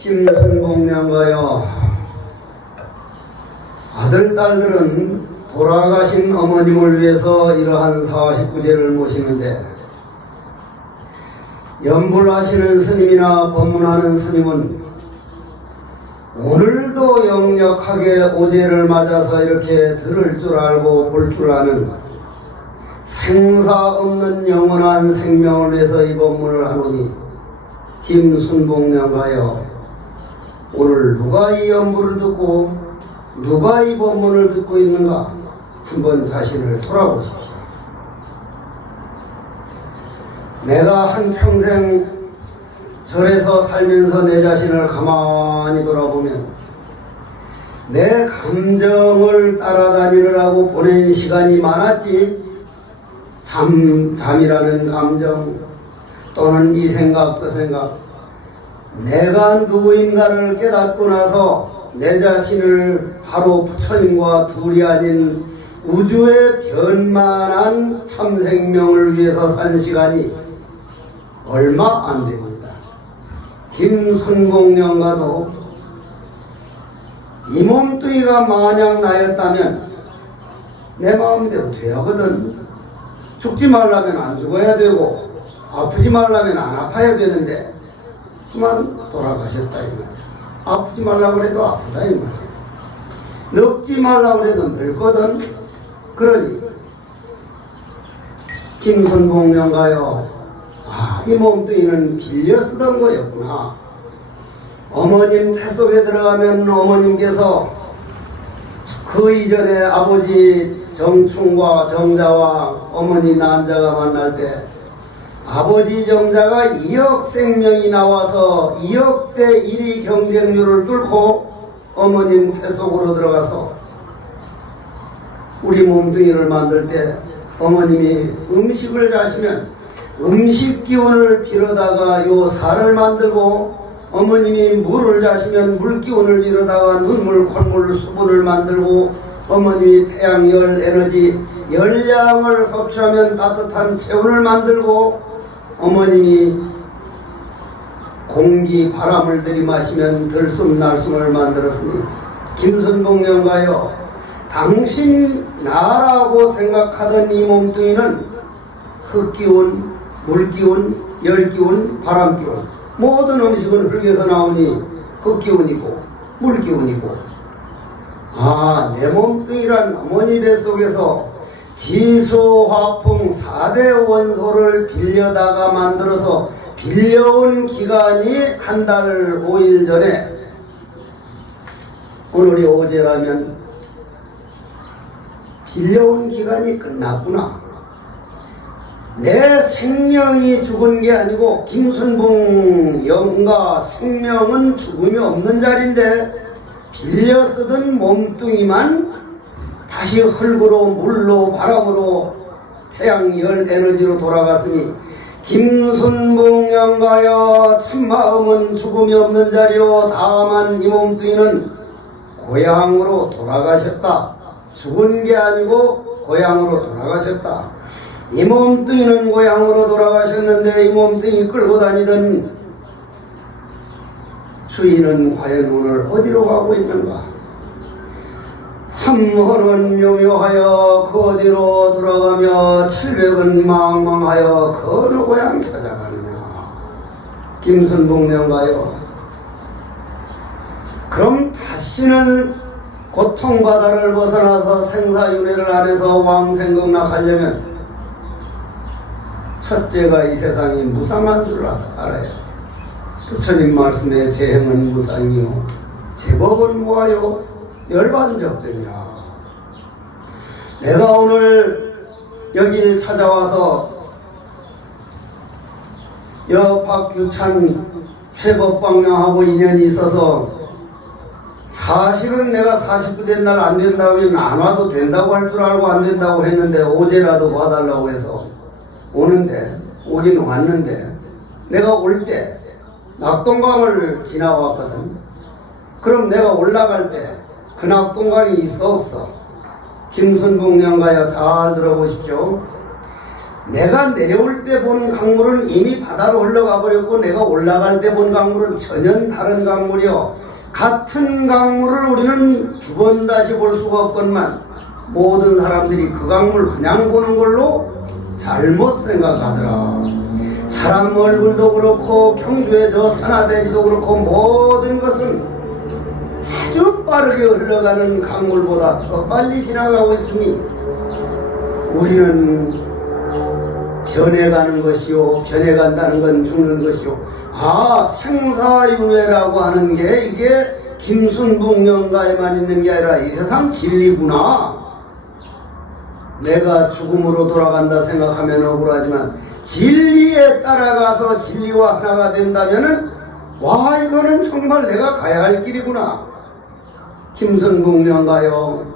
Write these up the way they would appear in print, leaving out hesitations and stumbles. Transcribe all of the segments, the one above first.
김순복년가요. 아들, 딸들은 돌아가신 어머님을 위해서 이러한 49제를 모시는데, 연불하시는 스님이나 법문하는 스님은 오늘도 역력하게 오제를 맞아서 이렇게 들을 줄 알고 볼 줄 아는 생사 없는 영원한 생명을 위해서 이 법문을 하노니, 김순복년가요, 오늘 누가 이 연불을 듣고 누가 이 법문을 듣고 있는가 한번 자신을 돌아보십시오. 내가 한평생 절에서 살면서 내 자신을 가만히 돌아보면 내 감정을 따라다니느라고 보낸 시간이 많았지, 잠이라는 감정 또는 이 생각 저 생각, 내가 누구인가를 깨닫고 나서 내 자신을 바로 부처님과 둘이 아닌 우주의 변만한 참생명을 위해서 산 시간이 얼마 안 됩니다. 김순복년가도 이 몸뚱이가 만약 나였다면 내 마음대로 되거든. 죽지 말라면 안 죽어야 되고 아프지 말라면 안 아파야 되는데 그만 돌아가셨다 이 말이야. 아프지 말라고 그래도 아프다 이 말이야. 늙지 말라고 그래도 늙거든. 그러니 김순복년가요, 이 몸뚱이는 빌려 쓰던 거였구나. 어머님 태 속에 들어가면 어머님께서 그 이전에 아버지 정충과 정자와 어머니 난자가 만날 때 아버지 정자가 2억 생명이 나와서 2억 대 1위 경쟁률을 뚫고 어머님 태 속으로 들어가서 우리 몸뚱이를 만들 때 어머님이 음식을 자시면 음식 기운을 빌어다가 요 살을 만들고, 어머님이 물을 자시면 물 기운을 빌어다가 눈물, 콧물, 수분을 만들고, 어머님이 태양열 에너지 열량을 섭취하면 따뜻한 체온을 만들고, 어머님이 공기 바람을 들이마시면 들숨 날숨을 만들었으니, 김순복년가요, 당신 나라고 생각하던 이 몸뚱이는 흙기운, 물기운, 열기운, 바람기운, 모든 음식은 흙에서 나오니 흙기운이고 물기운이고, 내 몸뚱이란 어머니 뱃속에서 지수, 화풍 4대 원소를 빌려다가 만들어서 빌려온 기간이 한 달 5일 전에, 오늘이 오제라면 빌려온 기간이 끝났구나. 내 생명이 죽은 게 아니고 김순복년가 생명은 죽음이 없는 자리인데 빌려 쓰던 몸뚱이만 다시 흙으로 물로 바람으로 태양열 에너지로 돌아갔으니, 김순복년가여, 참마음은 죽음이 없는 자리요, 다만 이 몸뚱이는 고향으로 돌아가셨다. 죽은 게 아니고 고향으로 돌아가셨다. 이 몸뚱이는 고향으로 돌아가셨는데 이 몸뚱이 끌고 다니던 주인은 과연 오늘 어디로 가고 있는가? 삼허는 묘묘하여 그 어디로 돌아가며 700은 망망하여 그 어느 고향 찾아가느냐. 김순복년가요, 그럼 다시는 고통바다를 벗어나서 생사윤회를 안에서 왕생극락하려면 첫째가 이 세상이 무상한 줄 알아요. 부처님 말씀에 재행은 무상이요 제법은 무하요 열반적정이라. 내가 오늘 여기를 찾아와서 박규찬 최법방명하고 인연이 있어서, 사실은 내가 49제 날 안 된다고 하면 안 와도 된다고 할 줄 알고 안 된다고 했는데 오제라도 봐달라고 해서 오는데, 오긴 왔는데, 내가 올 때 낙동강을 지나왔거든. 그럼 내가 올라갈 때 그 낙동강이 있어 없어? 김순복년가여, 잘 들어보십시오. 내가 내려올 때 본 강물은 이미 바다로 흘러가 버렸고 내가 올라갈 때 본 강물은 전혀 다른 강물이요. 같은 강물을 우리는 두 번 다시 볼 수가 없건만 모든 사람들이 그 강물 그냥 보는 걸로 잘못 생각하더라. 사람 얼굴도 그렇고 경주의 저 산하대지도 그렇고 모든 것은 아주 빠르게 흘러가는 강물보다 더 빨리 지나가고 있으니 우리는 변해가는 것이요, 변해간다는 건 죽는 것이요. 생사윤회라고 하는 게 이게 김순북령가에만 있는 게 아니라 이 세상 진리구나. 내가 죽음으로 돌아간다 생각하면 억울하지만 진리에 따라가서 진리와 하나가 된다면은 이거는 정말 내가 가야 할 길이구나. 김순북령가요,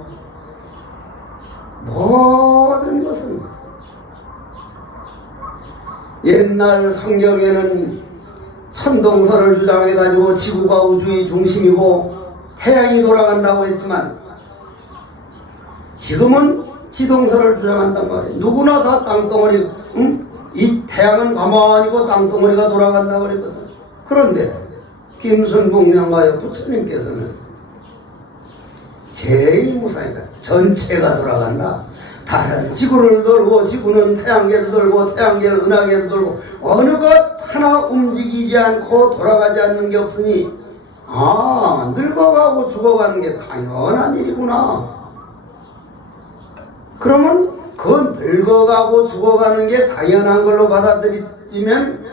모든 것은 옛날 성경에는 천동설을 주장해가지고 지구가 우주의 중심이고 태양이 돌아간다고 했지만 지금은 지동설을 주장한단 말이에요. 누구나 다 땅덩어리, 이 태양은 가만히고 땅덩어리가 돌아간다고 그랬거든. 그런데 김순북령가의 부처님께서는 제일 무상이다. 전체가 돌아간다. 다른 지구를 돌고 지구는 태양계를 돌고 태양계는 은하계를 돌고 어느 것 하나 움직이지 않고 돌아가지 않는 게 없으니 늙어가고 죽어가는 게 당연한 일이구나. 그러면 그 늙어가고 죽어가는 게 당연한 걸로 받아들이면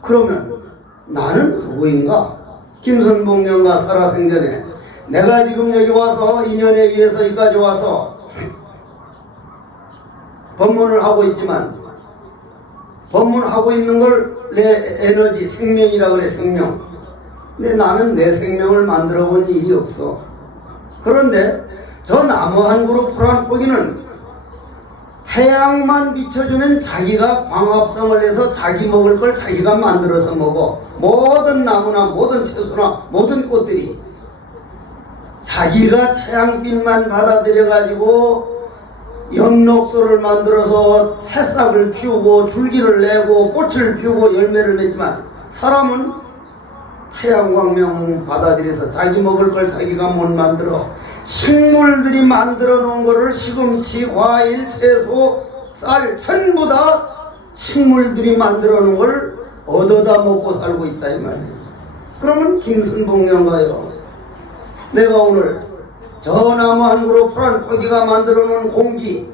그러면 나는 누구인가? 김순북령가 살아생전에 내가 지금 여기 와서 인연에 의해서 여기까지 와서 법문을 하고 있지만 법문하고 있는 걸 내 에너지, 생명이라 그래, 생명. 근데 나는 내 생명을 만들어 본 일이 없어. 그런데 저 나무 한 그루 풀 한 포기는 태양만 비춰주면 자기가 광합성을 해서 자기 먹을 걸 자기가 만들어서 먹어. 모든 나무나 모든 채소나 모든 꽃들이 자기가 태양빛만 받아들여가지고 엽록소를 만들어서 새싹을 피우고 줄기를 내고 꽃을 피우고 열매를 맺지만 사람은 태양광명 받아들여서 자기 먹을 걸 자기가 못 만들어. 식물들이 만들어 놓은 거를 시금치, 과일, 채소, 쌀 전부 다 식물들이 만들어 놓은 걸 얻어다 먹고 살고 있다 이 말이에요. 그러면 김순북령가요, 내가 오늘 저 나무 한 그루 풀 한 포기가 만들어 놓은 공기,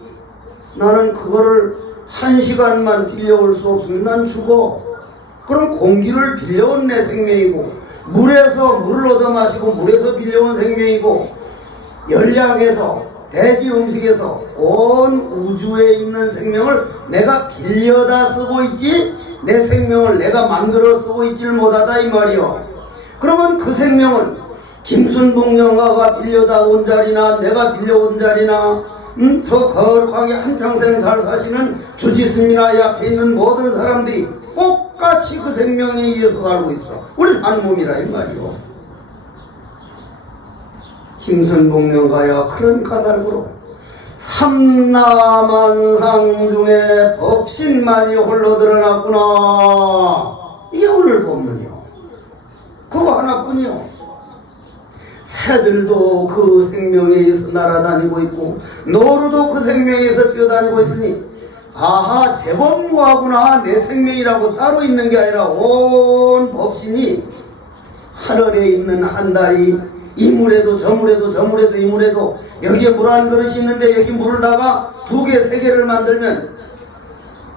나는 그거를 1시간만 빌려올 수 없으면 난 죽어. 그럼 공기를 빌려온 내 생명이고, 물에서 물을 얻어 마시고 물에서 빌려온 생명이고, 열량에서 대지 음식에서 온 우주에 있는 생명을 내가 빌려다 쓰고 있지 내 생명을 내가 만들어 쓰고 있질 못하다 이 말이요. 그러면 그 생명은 김순북령가가 빌려다 온 자리나 내가 빌려온 자리나 저 거룩하게 한평생 잘 사시는 주지스미나 옆에 있는 모든 사람들이 똑같이 그 생명에 의해서 살고 있어. 우리 한 몸이라 이 말이요. 김순북령가야 그런 까닭으로 삼라만상 중에 법신만이 홀로 드러났구나. 이게 오늘 법문이요. 그거 하나뿐이요. 새들도 그 생명에 의해서 날아다니고 있고 노루도 그 생명에서 뛰어다니고 있으니 제법 무하구나. 내 생명이라고 따로 있는 게 아니라 온 법신이 하늘에 있는 한 달이 이 물에도 저 물에도 저 물에도 이 물에도 여기에 물 한 그릇이 있는데 여기 물을 다가 2개, 3개를 만들면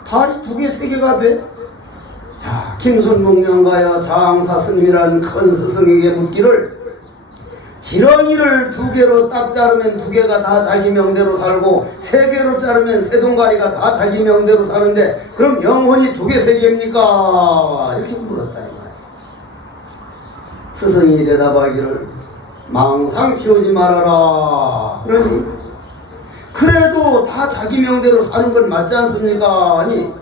달이 2개, 3개가 돼? 자, 김순북령가여 장사 스님이란 큰 스승에게 묻기를 지렁이를 2개로 딱 자르면 2개가 다 자기 명대로 살고 3개로 자르면 세 동가리가 다 자기 명대로 사는데 그럼 영혼이 2개, 3개입니까? 이렇게 물었다 이 말이야. 스승이 대답하기를 망상 피우지 말아라. 그러니 그래도 다 자기 명대로 사는 건 맞지 않습니까? 아니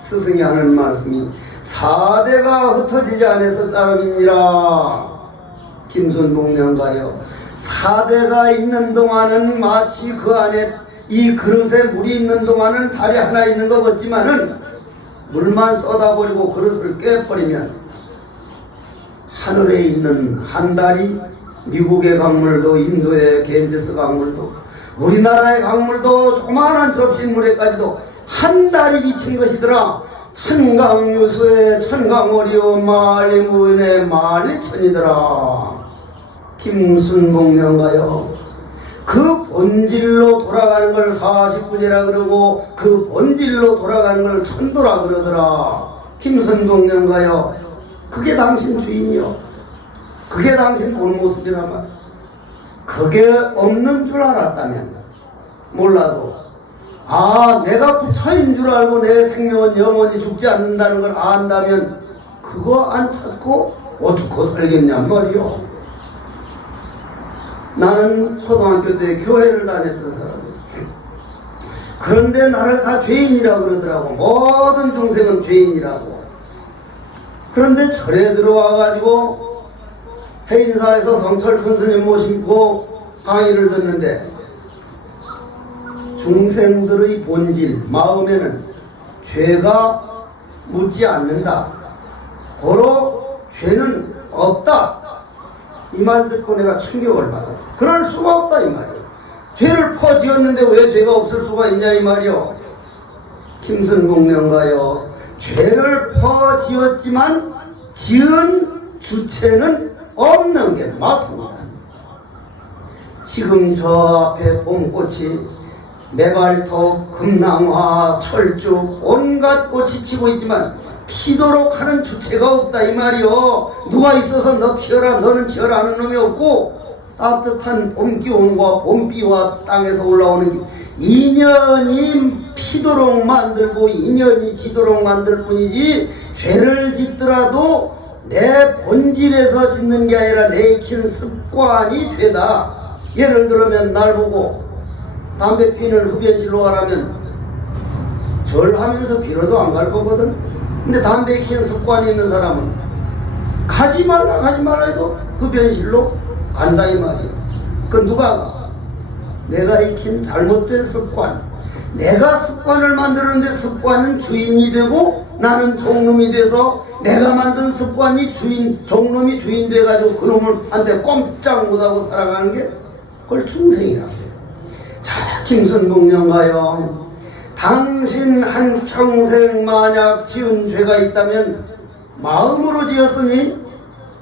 스승이 하는 말씀이 4대가 흩어지지 않아서 따름이니라. 김순북령가요, 4대가 있는 동안은 마치 그 안에 이 그릇에 물이 있는 동안은 달이 하나 있는 것 같지만은 물만 쏟아버리고 그릇을 깨버리면 하늘에 있는 한 달이 미국의 강물도 인도의 겐지스 강물도 우리나라의 강물도 조그마한 접시물에까지도 한 달이 비친 것이더라. 천강유수의 천강오리오 만리무인의 만리천이더라. 김순복령가요. 그 본질로 돌아가는 걸 49제라 그러고 그 본질로 돌아가는 걸 천도라 그러더라. 김순복령가요. 그게 당신 주인이요. 그게 당신 본 모습이란 말. 그게 없는 줄 알았다면 몰라도 내가 부처인 줄 알고 내 생명은 영원히 죽지 않는다는 걸 안다면 그거 안 찾고 어떻게 살겠냔 말이요. 나는 초등학교 때 교회를 다녔던 사람이에요. 그런데 나를 다 죄인이라고 그러더라고. 모든 중생은 죄인이라고. 그런데 절에 들어와가지고 해인사에서 성철 큰 스님 모시고 강의를 듣는데 중생들의 본질 마음에는 죄가 묻지 않는다. 고로 죄는 없다. 이 말 듣고 내가 충격을 받았어. 그럴 수가 없다 이 말이야. 죄를 퍼지었는데 왜 죄가 없을 수가 있냐 이 말이요. 김순복령가요. 죄를 퍼지었지만 지은 주체는 없는 게 맞습니다. 지금 저 앞에 봄꽃이 매발톱, 금낭화, 철쭉 온갖 꽃이 피고 있지만 피도록 하는 주체가 없다 이 말이요. 누가 있어서 너 피어라 너는 피어라 하는 놈이 없고 따뜻한 봄기온과 봄비와 땅에서 올라오는 인연이 피도록 만들고 인연이 지도록 만들 뿐이지 죄를 짓더라도 내 본질에서 짓는 게 아니라 내 익힌 습관이 죄다. 예를 들면 날 보고 담배 피는 흡연실로 가라면 절하면서 빌어도 안 갈 거거든. 근데 담배 피는 습관이 있는 사람은 가지 말라 해도 흡연실로 간다 이 말이야. 그 누가 가? 내가 익힌 잘못된 습관. 내가 습관을 만드는데 습관은 주인이 되고 나는 종놈이 돼서 내가 만든 습관이 종놈이 주인 돼가지고 그놈을 한테 꼼짝 못하고 살아가는 게 그걸 중생이라고 해요. 자, 김순복령가요. 당신 한평생 만약 지은 죄가 있다면 마음으로 지었으니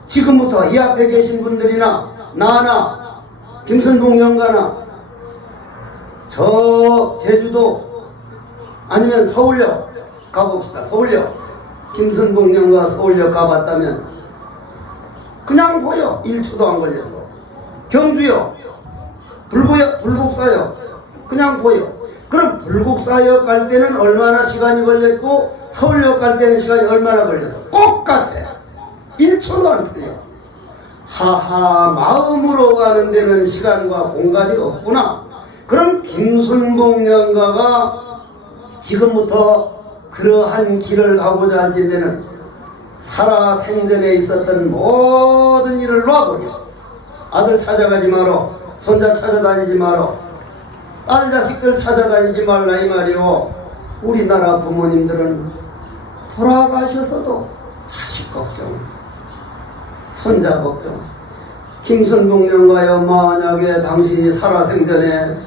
지금부터 이 앞에 계신 분들이나 나나 김순복령가나 저 제주도 아니면 서울역 가봅시다. 서울역 김순복령가 서울역 가봤다면 그냥 보여. 1초도 안 걸렸어. 경주역 불국사역 그냥 보여. 그럼 불국사역 갈 때는 얼마나 시간이 걸렸고 서울역 갈 때는 시간이 얼마나 걸려서 똑같아. 1초도 안 틀려. 하하, 마음으로 가는 데는 시간과 공간이 없구나. 그럼 김순복령가가 지금부터 그러한 길을 가고자 할 텐데는 살아생전에 있었던 모든 일을 놔버려. 아들 찾아가지 마라. 손자 찾아다니지 마라. 딸 자식들 찾아다니지 말라 이 말이요. 우리나라 부모님들은 돌아가셔서도 자식 걱정, 손자 걱정. 김순복령가요. 만약에 당신이 살아생전에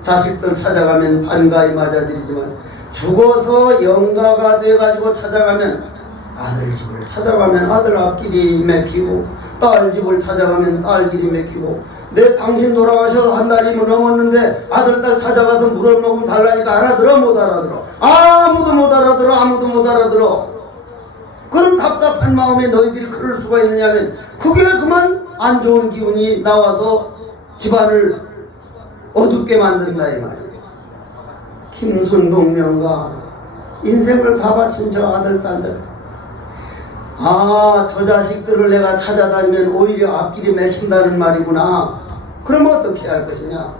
자식들 찾아가면 반가이 맞아들이지만 죽어서 영가가 돼가지고 찾아가면 아들 집을 찾아가면 아들 앞길이 맥히고 딸 집을 찾아가면 딸길이 맥히고 내 당신 돌아가셔서 한 달이면 넘었는데 아들 딸 찾아가서 물어먹으면 달라니까 알아들어 못 알아들어? 아무도 못 알아들어. 아무도 못 알아들어. 그런 답답한 마음에 너희들이 그럴 수가 있느냐면 그게 그만 안 좋은 기운이 나와서 집안을 어둡게 만든다 이 말이에요. 김순복령가 인생을 다 바친 저 아들 딸들, 저 자식들을 내가 찾아다니면 오히려 앞길이 맥힌다는 말이구나. 그럼 어떻게 할 것이냐.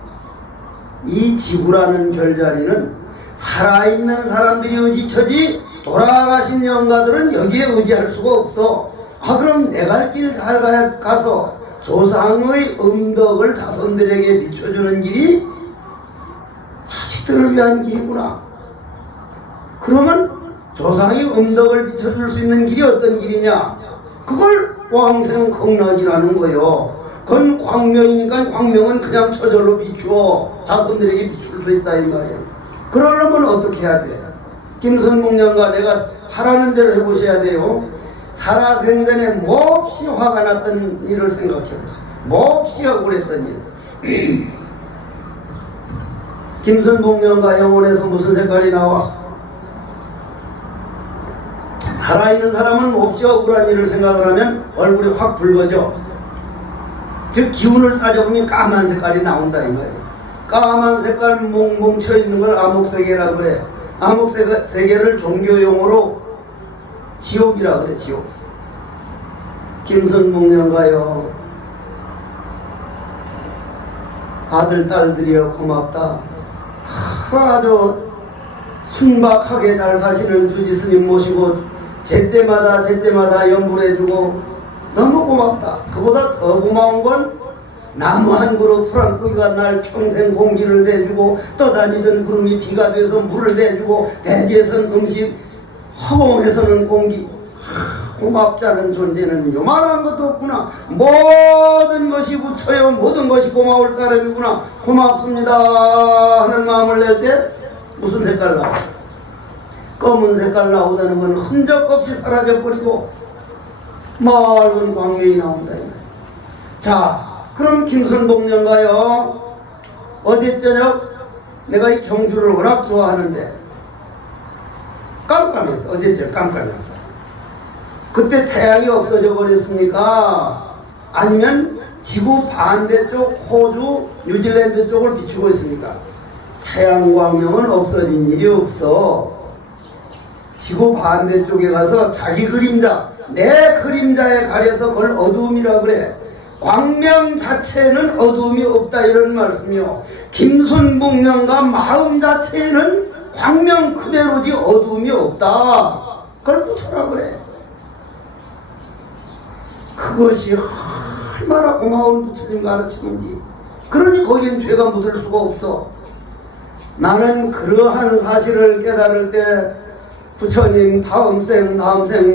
이 지구라는 별자리는 살아있는 사람들이 의지처지 돌아가신 영가들은 여기에 의지할 수가 없어. 그럼 내 갈 길 잘 가서 조상의 음덕을 자손들에게 비춰주는 길이 자식들을 위한 길이구나. 그러면 조상이 음덕을 비춰줄 수 있는 길이 어떤 길이냐? 그걸 왕생극락이라는 거요. 그건 광명이니까 광명은 그냥 저절로 비추어 자손들에게 비출 수 있다 이 말이에요. 그러려면 어떻게 해야 돼? 김선봉년과 내가 하라는 대로 해보셔야 돼요. 살아생전에 몹시 화가 났던 일을 생각해 보세요. 몹시 억울했던 일. 김선봉년과 영혼에서 무슨 색깔이 나와? 살아있는 사람은 몹시 억울한 일을 생각을 하면 얼굴이 확 붉어져. 즉 기운을 따져보면 까만 색깔이 나온다 이 말이에요. 까만 색깔 뭉뭉쳐 있는 걸 암흑세계라 그래. 암흑세계를 종교용어로 지옥이라 그래. 지옥. 김선봉년가요, 아들 딸들이여 고맙다. 아주 순박하게 잘 사시는 주지스님 모시고 제때마다 연불해주고 너무 고맙다. 그보다 더 고마운 건 나무 한 그루 풀한꾸기가 날 평생 공기를 내주고 떠다니던 구름이 비가 돼서 물을 내주고 대지에선 음식, 허공에서는 공기. 고맙지 않은 존재는 요만한 것도 없구나. 모든 것이 부처요 모든 것이 고마울 따름이구나. 고맙습니다 하는 마음을 낼 때 무슨 색깔 나와? 검은 색깔 나오다는 건 흔적 없이 사라져버리고 맑은 광명이 나온다. 자, 그럼 김선봉년가요, 어제 저녁 내가 이 경주를 워낙 좋아하는데 깜깜했어. 어제 저녁 깜깜했어. 그때 태양이 없어져 버렸습니까? 아니면 지구 반대쪽 호주, 뉴질랜드 쪽을 비추고 있습니까? 태양 광명은 없어진 일이 없어. 지구 반대쪽에 가서 자기 그림자, 내 그림자에 가려서 그걸 어두움이라 그래. 광명 자체는 어두움이 없다 이런 말씀이요. 김선봉년과 마음 자체는 광명 그대로지 어두움이 없다. 그걸 붙여라 그래. 그것이 얼마나 고마운 부처님 가르침인지. 그러니 거기엔 죄가 묻을 수가 없어. 나는 그러한 사실을 깨달을 때 부처님 다음 생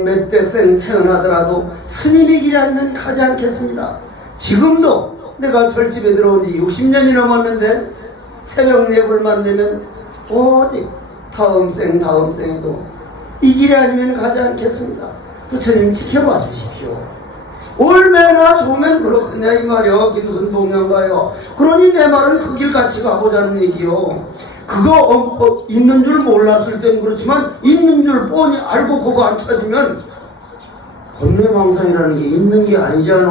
몇백 생 태어나더라도 스님의 길이 아니면 가지 않겠습니다. 지금도 내가 절집에 들어온 지 60년이 넘었는데 새벽 예불만 되면 오직 다음 생에도 이 길이 아니면 가지 않겠습니다. 부처님 지켜봐 주십시오. 얼마나 좋으면 그렇겠냐 이 말이요. 김선봉년가요. 그러니 내 말은 그 길 같이 가보자는 얘기요. 그거 있는 줄 몰랐을 땐 그렇지만 있는 줄 뻔히 알고 보고 안 찾으면 번뇌망상이라는 게 있는 게 아니잖아.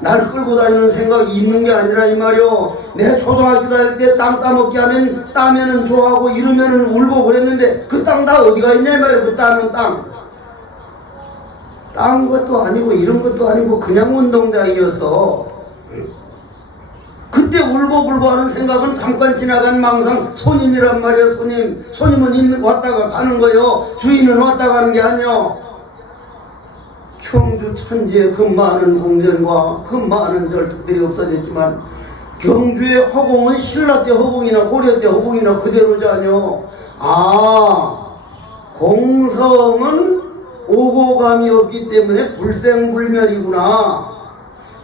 날 끌고 다니는 생각이 있는 게 아니라 이 말이요. 내 초등학교 다닐 때 땅 따먹기 하면 따면은 좋아하고 이러면은 울고 그랬는데 그 땅 다 어디가 있냐 이 말이요. 그 따는 땅. 딴 것도 아니고 이런 것도 아니고 그냥 운동장이었어. 그때 울고불고 하는 생각은 잠깐 지나간 망상. 손님이란 말이야. 손님은 왔다가 가는 거요. 주인은 왔다 가는 게 아니요. 경주 천지의 그 많은 궁전과 그 많은 절특들이 없어졌지만 경주의 허공은 신라 때 허공이나 고려 때 허공이나 그대로지 아니요. 공성은 오고감이 없기 때문에 불생불멸이구나.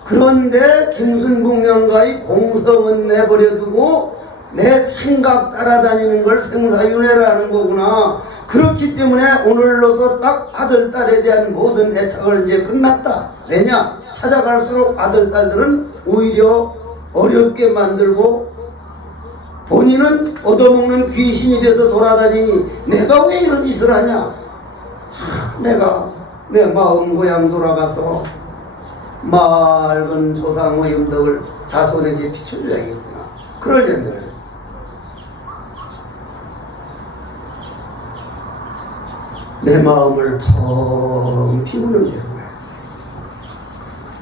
그런데 김선봉년가의 공성은 내버려두고 내 생각 따라다니는 걸 생사윤회라는 거구나. 그렇기 때문에 오늘로서 딱 아들, 딸에 대한 모든 애착을 이제 끝났다. 왜냐? 찾아갈수록 아들, 딸들은 오히려 어렵게 만들고 본인은 얻어먹는 귀신이 돼서 돌아다니니 내가 왜 이런 짓을 하냐? 내가 내 마음 고향 돌아가서 맑은 조상의 음덕을 자손에게 비춰줘야겠구나. 그러려면 내 마음을 텅 비우는 대로야.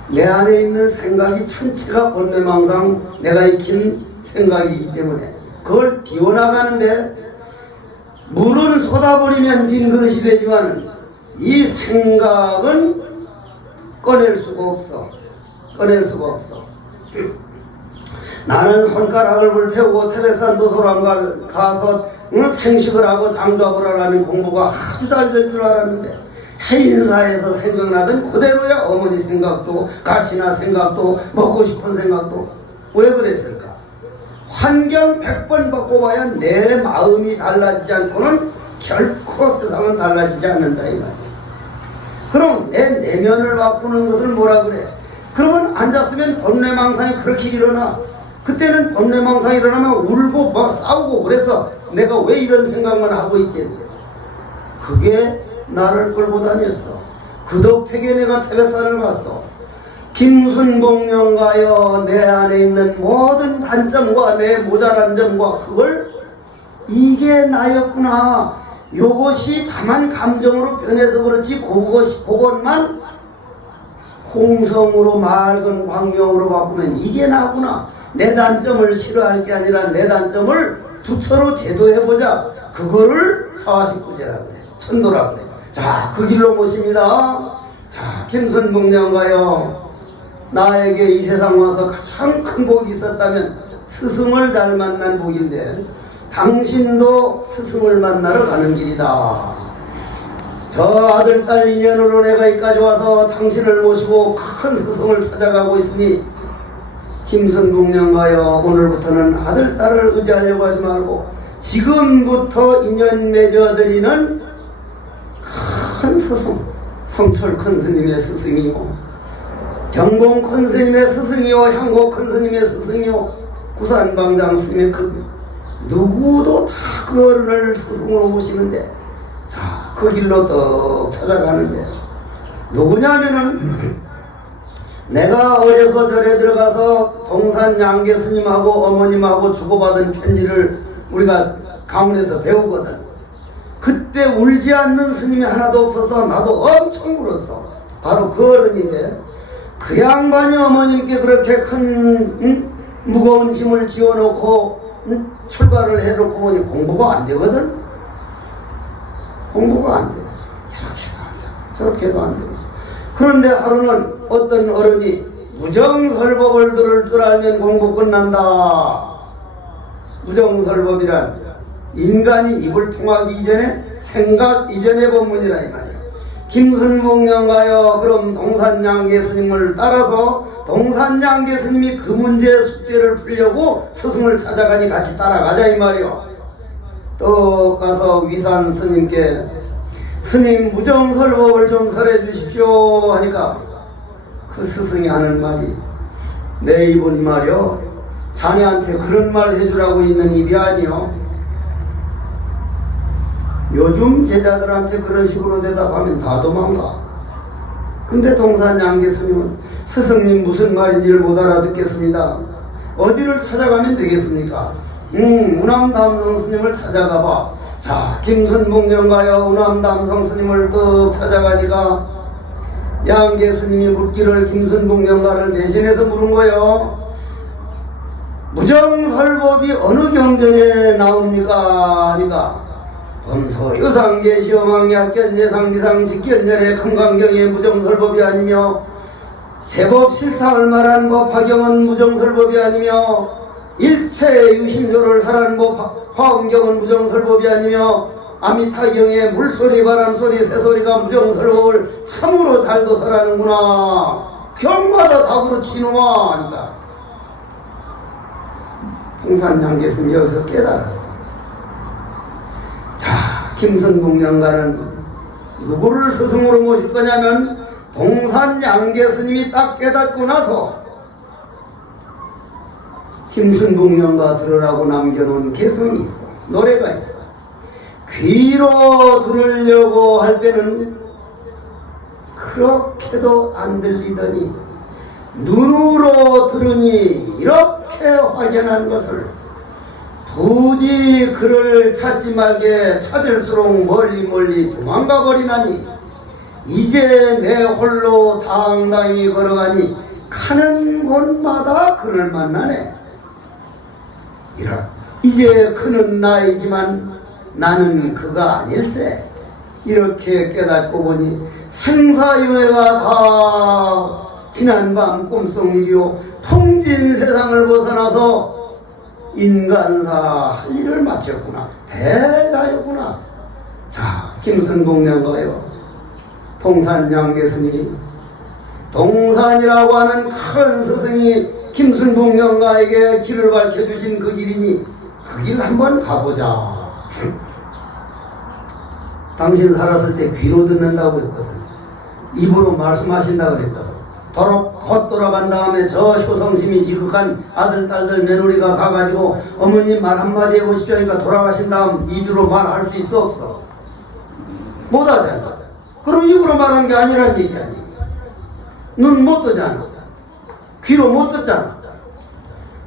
내 안에 있는 생각이 전체가 번뇌망상 내가 익힌 생각이기 때문에 그걸 비워나가는데 물은 쏟아버리면 빈 그릇이 되지만 이 생각은 꺼낼 수가 없어. 나는 손가락을 불태우고 태백산 도서관 가서 생식을 하고 장좌불을 하는 공부가 아주 잘 될 줄 알았는데 해인사에서 생각나던 그대로야. 어머니 생각도 가시나 생각도 먹고 싶은 생각도. 왜 그랬을까? 환경 100번 바꿔봐야 내 마음이 달라지지 않고는 결코 세상은 달라지지 않는다 이 말이야. 그럼 내 내면을 바꾸는 것을 뭐라 그래? 그러면 앉았으면 번뇌망상이 그렇게 일어나. 그때는 번뇌망상이 일어나면 울고 막 싸우고 그래서 내가 왜 이런 생각만 하고 있지? 그게 나를 끌고 다녔어. 그 덕택에 내가 태백산을 갔어. 김순복령가여 내 안에 있는 모든 단점과 내 모자란 점과 그걸 이게 나였구나. 요것이 다만 감정으로 변해서 그렇지 그것만 홍성으로 맑은 광명으로 바꾸면 이게 나구나. 내 단점을 싫어할 게 아니라 내 단점을 부처로 제도해보자. 그거를 49제라고 그래. 천도라고 그래. 자, 그 길로 모십니다. 자, 김순복령가여 나에게 이 세상 와서 가장 큰 복이 있었다면 스승을 잘 만난 복인데 당신도 스승을 만나러 가는 길이다. 저 아들 딸 인연으로 내가 여기까지 와서 당신을 모시고 큰 스승을 찾아가고 있으니 김순복령가여 오늘부터는 아들 딸을 의지하려고 하지 말고 지금부터 인연 맺어드리는 큰 스승, 성철 큰 스님의 스승이고 경공 큰 스님의 스승이요, 향고 큰 스님의 스승이요, 구산광장 스님의 그 스승, 누구도 다 그 어른을 스승으로 모시는데, 자, 그 길로 떡 찾아가는데 누구냐면은 내가 어려서 절에 들어가서 동산 양계 스님하고 어머님하고 주고받은 편지를 우리가 강원에서 배우거든. 그때 울지 않는 스님이 하나도 없어서 나도 엄청 울었어. 바로 그 어른인데 그 양반이 어머님께 그렇게 큰 무거운 짐을 지어놓고 출가를 해놓고 보니 공부가 안 되거든. 공부가 안 돼. 이렇게도 안 돼. 저렇게도 안 돼. 그런데 하루는 어떤 어른이 무정설법을 들을 줄 알면 공부 끝난다. 무정설법이란 인간이 입을 통하기 이전에 생각 이전의 법문이라 이 말이야. 김순복령가여 그럼 동산양계 스님을 따라서 동산양계 스님이 그 문제의 숙제를 풀려고 스승을 찾아가니 같이 따라가자 이 말이요. 또 가서 위산 스님께 스님 무정설법을 좀 설해 주십시오 하니까 그 스승이 하는 말이 내 입은 말이요 자네한테 그런 말 해주라고 있는 입이 아니요. 요즘 제자들한테 그런 식으로 대답하면 다 도망가. 근데 동산양계 스님은 스승님 무슨 말인지를 못 알아듣겠습니다. 어디를 찾아가면 되겠습니까? 우남담성 스님을 찾아가봐. 자, 김순복령가여 우남담성 스님을 뚝 찾아가니까 양계 스님이 묻기를 김순복령가를 대신해서 물은 거요. 무정설법이 어느 경전에 나옵니까? 하니까 범소 여상계 시험왕약견 예상미상 직견열의 금강경의 무정설법이 아니며 제법 실상을 말한 법 화경은 무정설법이 아니며 일체 유심조를 살한 법 화엄경은 무정설법이 아니며 아미타경의 물소리 바람소리 새소리가 무정설법을 참으로 잘도 설하는구나. 경마다 다 그렇지 이놈아 하니까 동산양계스님이 여기서 깨달았어. 자, 김순복령가는 누구를 스승으로 모실 거냐면 동산양계스님이 딱 깨닫고 나서 김순복령가 들으라고 남겨놓은 개성이 있어. 노래가 있어. 귀로 들으려고 할 때는 그렇게도 안 들리더니 눈으로 들으니 이렇게 확연한 것을 부디 그를 찾지 말게 찾을수록 멀리 도망가 버리나니 이제 내 홀로 당당히 걸어가니 가는 곳마다 그를 만나네. 이제 그는 나이지만 나는 그가 아닐세. 이렇게 깨닫고 보니 생사유해가 다 지난밤 꿈속 일이요 풍진 세상을 벗어나서 인간사 할 일을 마쳤구나. 대자였구나. 자, 김순복령가요. 동산양계 스님이 동산이라고 하는 큰 스승이 김순복령가에게 길을 밝혀주신 그 길이니 그 길 한번 가보자. 당신 살았을 때 귀로 듣는다고 했거든. 입으로 말씀하신다고 그랬거든. 곧 돌아간 다음에 저 효성심이 지극한 아들, 딸들, 며느리가 가가지고 어머니 말 한마디 해보십시오 하니까 돌아가신 다음 입으로 말할 수 있어 없어? 못하잖아. 그럼 입으로 말하는 게 아니란 얘기 아니야. 눈 못 뜨잖아. 귀로 못 듣잖아.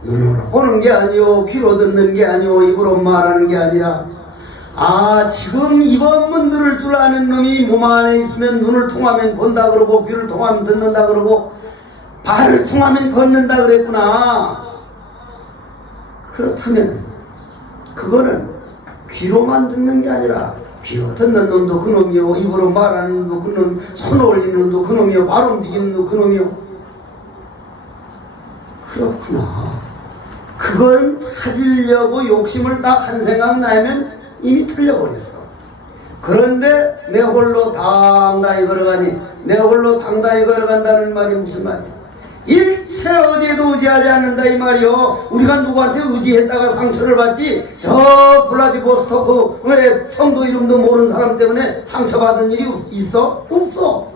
눈으로 보는 게 아니오, 귀로 듣는 게 아니오, 입으로 말하는 게 아니라 지금 입안문 들을 줄 아는 놈이 몸 안에 있으면 눈을 통하면 본다 그러고 귀를 통하면 듣는다 그러고 발을 통하면 걷는다 그랬구나. 그렇다면 그거는 귀로만 듣는 게 아니라 귀로 듣는 놈도 그놈이요, 입으로 말하는 놈도 그놈, 손 올리는 놈도 그놈이요, 발 움직이는 놈도 그놈이요. 그렇구나. 그걸 찾으려고 욕심을 딱 한 생각 나면 이미 틀려버렸어. 그런데 내 홀로 당당히 걸어가니, 내 홀로 당당히 걸어간다는 말이 무슨 말이야? 일체 어디에도 의지하지 않는다 이 말이요. 우리가 누구한테 의지했다가 상처를 받지, 저 블라디보스토크의 성도 이름도 모르는 사람 때문에 상처받은 일이 있어? 없어.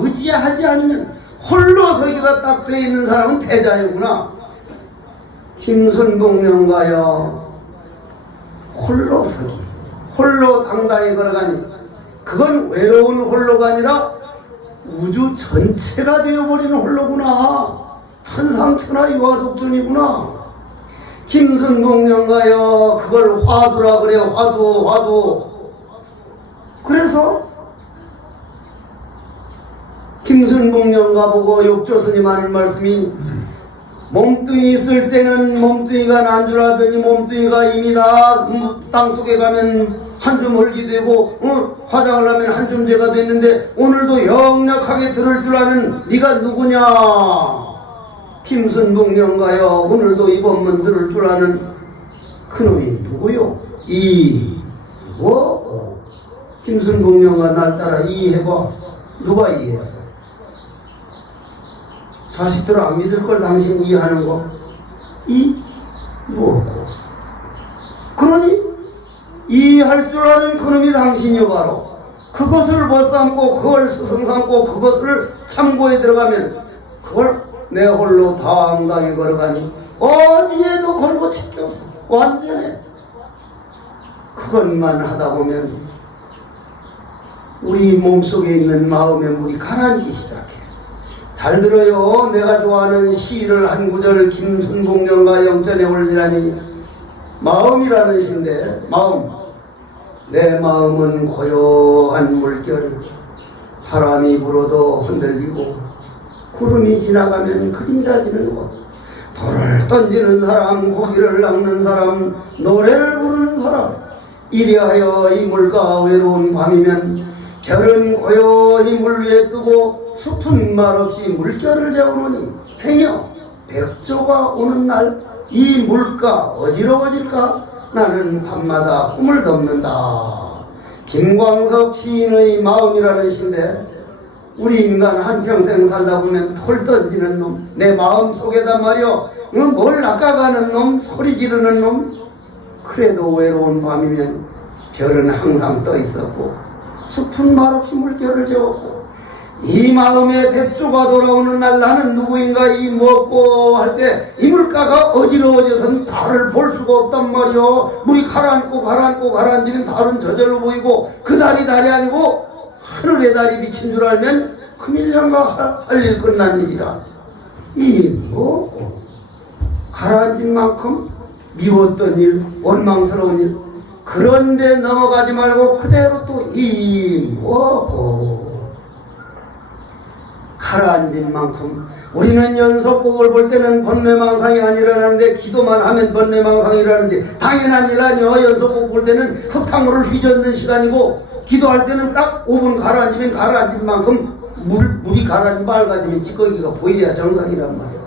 의지하지 않으면 홀로 서기가 딱 돼 있는 사람은 대자유구나. 김순복령가요. 홀로 서기, 홀로 당당히 걸어가니 그건 외로운 홀로가 아니라 우주 전체가 되어버리는 홀로구나. 천상천하 유화독존이구나. 김순복령가요. 그걸 화두라 그래요. 화두. 그래서 김순복령가 보고 욕조스님 하는 말씀이 몸뚱이 있을 때는 몸뚱이가 난 줄 알더니 몸뚱이가 이미 다 땅속에 가면 한줌 헐기 되고 화장을 하면 한줌 재가 됐는데 오늘도 역력하게 들을 줄 아는 네가 누구냐? 김순복령가요. 오늘도 이번만 들을 줄 아는 그놈이 누구요? 김순복령가 날 따라 이해해봐. 누가 이해했어? 자식들 안 믿을 걸 당신 이해하는 거? 뭐고? 그러니 이해할 줄 아는 그놈이 당신이요. 바로 그것을 벗삼고 그걸 스승삼고 그것을 참고에 들어가면 그걸 내 홀로 당당히 걸어가니 어디에도 걸고칠 게 없어. 완전해. 그것만 하다 보면 우리 몸속에 있는 마음의 물이 가라앉기 시작해. 잘 들어요. 내가 좋아하는 시를 한 구절 김순복령가 영전에 올리라니. 마음이라는 시인데, 마음. 내 마음은 고요한 물결. 바람이 불어도 흔들리고 구름이 지나가면 그림자지는 곳. 돌을 던지는 사람, 고기를 낚는 사람, 노래를 부르는 사람. 이리하여 이 물가 외로운 밤이면 별은 고요히 물 위에 뜨고 숲은 말없이 물결을 재우노니 행여 백조가 오는 날 이 물가 어지러워질까? 나는 밤마다 꿈을 덮는다. 김광석 시인의 마음이라는 시인데 우리 인간 한평생 살다 보면 돌 던지는 놈, 내 마음 속에다 말이여 뭘 낚아가는 놈, 소리 지르는 놈. 그래도 외로운 밤이면 별은 항상 떠 있었고 숲은 말없이 물결을 재웠고 이 마음에 백조가 돌아오는 날 나는 누구인가 이 먹고 할 때 이 물가가 어지러워져서는 달을 볼 수가 없단 말이요. 물이 가라앉으면 달은 저절로 보이고 그 달이 달이 아니고 하늘의 달이 비친 줄 알면 금일년가 할 일 끝난 일이라. 이 먹고 가라앉은 만큼 미웠던 일, 원망스러운 일, 그런데 넘어가지 말고 그대로 또 먹고 가라앉은 만큼 우리는 연속곡을 볼 때는 번뇌망상이 안 일어나는데 기도만 하면 번뇌망상이 일어나는데 당연한 일 아니요. 연속곡 볼 때는 흙탕물을 휘젓는 시간이고 기도할 때는 딱 5분 가라앉으면 가라앉은 만큼 물이 가라앉으면 맑아지면 찌꺼기가 보여야 정상이란 말이야.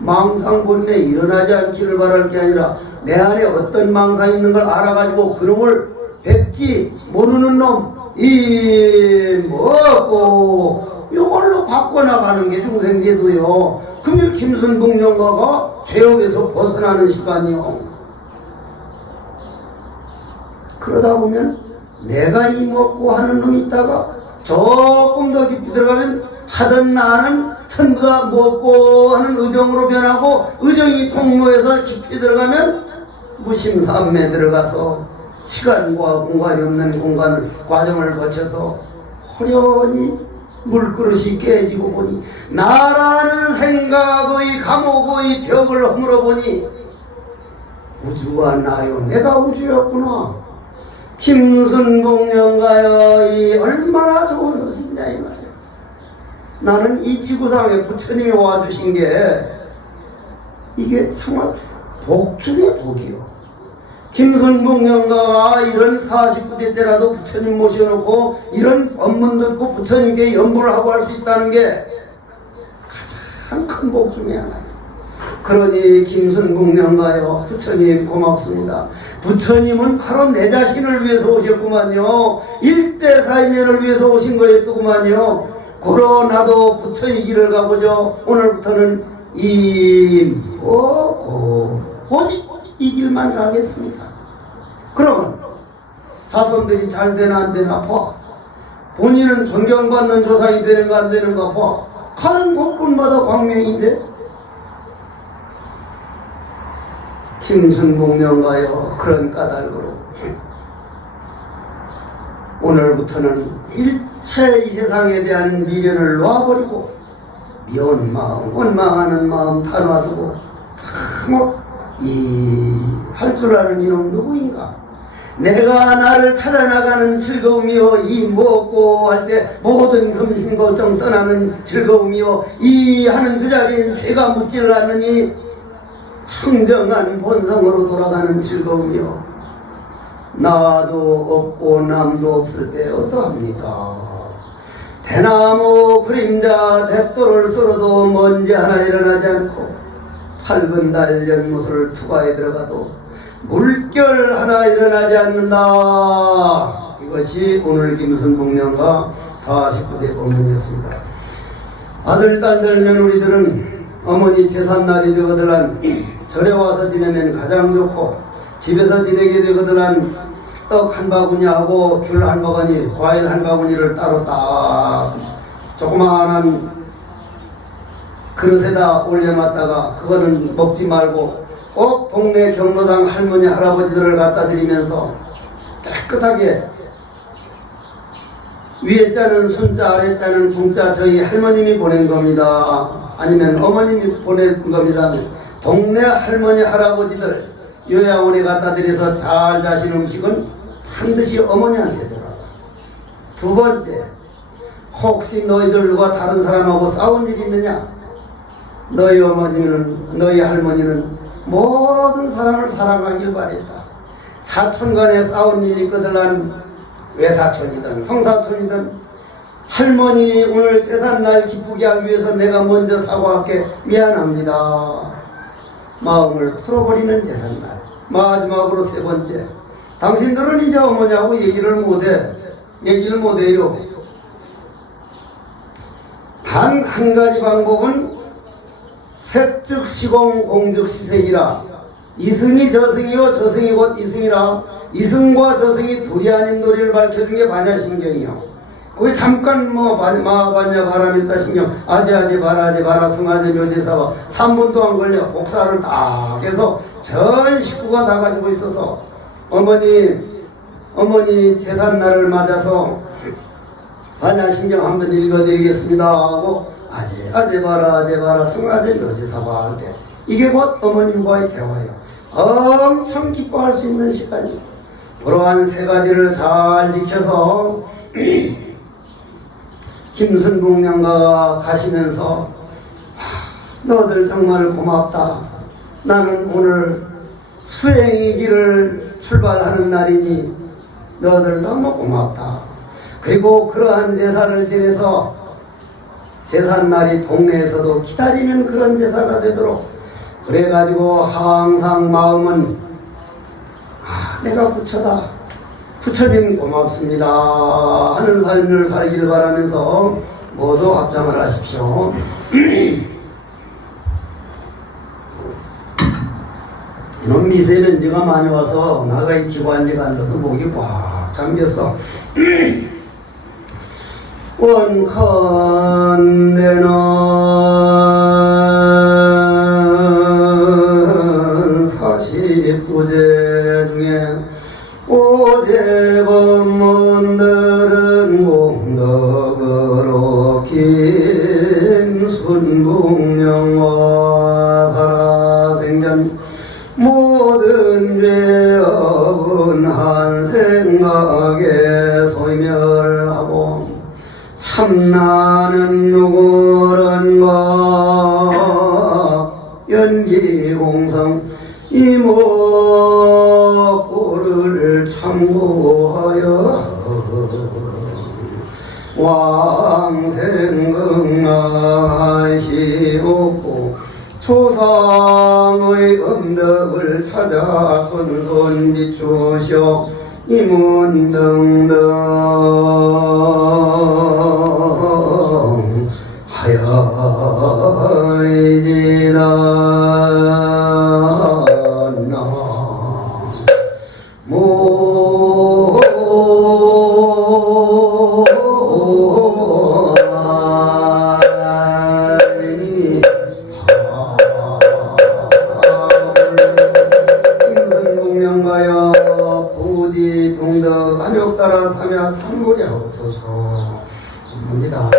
망상본래 일어나지 않기를 바랄 게 아니라 내 안에 어떤 망상이 있는 걸 알아가지고 그놈을 뱉지 모르는 놈 이 뭐고 이걸로 바꿔나가는 게 중생제도요. 그러면 김순봉 영가가 죄업에서 벗어나는 시간이요. 그러다 보면 내가 이 먹고 하는 놈이 있다가 조금 더 깊이 들어가면 하던 나는 전부 다 먹고 하는 의정으로 변하고 의정이 통로에서 깊이 들어가면 무심삼매에 들어가서 시간과 공간이 없는 공간 과정을 거쳐서 호련히 물그릇이 깨지고 보니 나라는 생각의 감옥의 벽을 허물어 보니 우주가 나요. 내가 우주였구나. 김순봉 영가여 이 얼마나 좋은 소식이냐 이 말이야. 나는 이 지구상에 부처님이 와주신 게 이게 정말 복 중의 복이요. 김순봉 영가가 이런 49세 때라도 부처님 모셔놓고 이런 법문 듣고 부처님께 연부를 하고 할 수 있다는 게 가장 큰 복 중에 하나예요. 그러니 김순봉 영가요 부처님 고맙습니다. 부처님은 바로 내 자신을 위해서 오셨구만요. 일대사인연을 위해서 오신 거였더구만요. 고로 나도 부처의 길을 가보죠. 오늘부터는 오직 이 길만 가겠습니다. 그러면 자손들이 잘 되나 안 되나 봐. 본인은 존경받는 조상이 되는가 안 되는가 봐. 가는 곳곳마다 광명인데 김순봉 영가요 그런 까닭으로 오늘부터는 일체 이 세상에 대한 미련을 놔버리고 미운 마음, 원망하는 마음 다 놔두고 할 줄 아는 이놈 누구인가? 내가 나를 찾아나가는 즐거움이요 이 먹고 할 때 모든 금신고정 떠나는 즐거움이요 이 하는 그 자리엔 죄가 묻지를 않으니 청정한 본성으로 돌아가는 즐거움이요 나도 없고 남도 없을 때 어떠합니까? 대나무 그림자 대도를 썰어도 먼지 하나 일어나지 않고 밝은 달 연못을 투과에 들어가도 물결 하나 일어나지 않는다. 이것이 오늘 김순봉 영가 49제 법문이었습니다. 아들, 딸들, 며느리들은 어머니 제삿날이 되거들란 절에 와서 지내면 가장 좋고 집에서 지내게 되거들란 떡 한 바구니하고 귤 한 바구니, 과일 한 바구니를 따로 딱 조그마한 그릇에다 올려놨다가 그거는 먹지 말고 꼭 동네 경로당 할머니 할아버지들을 갖다 드리면서 깨끗하게 위에 자는 순자 아래 자는 둥자 저희 할머님이 보낸 겁니다. 아니면 어머님이 보낸 겁니다. 동네 할머니 할아버지들 요양원에 갖다 드려서 잘 자신 음식은 반드시 어머니한테 들어가. 두 번째, 혹시 너희들과 다른 사람하고 싸운 일이 있느냐? 너희 어머니는 너희 할머니는 모든 사람을 사랑하길 바랬다. 사촌 간에 싸운 일이 있거든 외사촌이든 성사촌이든 할머니 오늘 제삿날 기쁘게 하기 위해서 내가 먼저 사과할게 미안합니다. 마음을 풀어버리는 제삿날. 마지막으로 세 번째, 당신들은 이제 어머니하고 얘기를 못해요. 단 한 가지 방법은 색즉 시공 공즉 시색이라. 이승이 저승이요 저승이 곧 이승이라. 이승과 저승이 둘이 아닌 도리를 밝혀준 게 반야심경이요. 거기 잠깐 마반야 바람있다 신경 아제아제 바라제 바라 승아제 묘제사와 3분 동안 걸려 복사를 딱 해서 전 식구가 다 가지고 있어서 어머니 제삿날을 맞아서 반야심경 한번 읽어드리겠습니다 하고 아제 바라 승아제 묘제사와 할 때 이게 곧 어머님과의 대화예요. 엄청 기뻐할 수 있는 시간이에요. 그러한 세 가지를 잘 지켜서 김순봉 영가가 가시면서 너들 정말 고맙다. 나는 오늘 수행의 길을 출발하는 날이니 너들 너무 고맙다. 그리고 그러한 제사를 지내서 제삿날이 동네에서도 기다리는 그런 제사가 되도록 그래가지고 항상 마음은 내가 부처다, 부처님 고맙습니다 하는 삶을 살길 바라면서 모두 합장을 하십시오. 이놈 미세먼지가 많이 와서 나가 익히고 앉아가 앉아서 목이 꽉 잠겼어. 원컨대는 사십구제 중에 오제법문들은 공덕으로 김순북령과 살아생전 모든 죄업은 한 생각에 소멸하고 참나는 누구란가 연기공성 이목구를 참고하여 왕생긍하시옵고 조상의 음덕을 찾아 손손 비추시오 이문등등 하여이지나나 모 김선공명가여 부디 동덕 안욕 따라 삼약 삼보리 하옵소서. 문이다.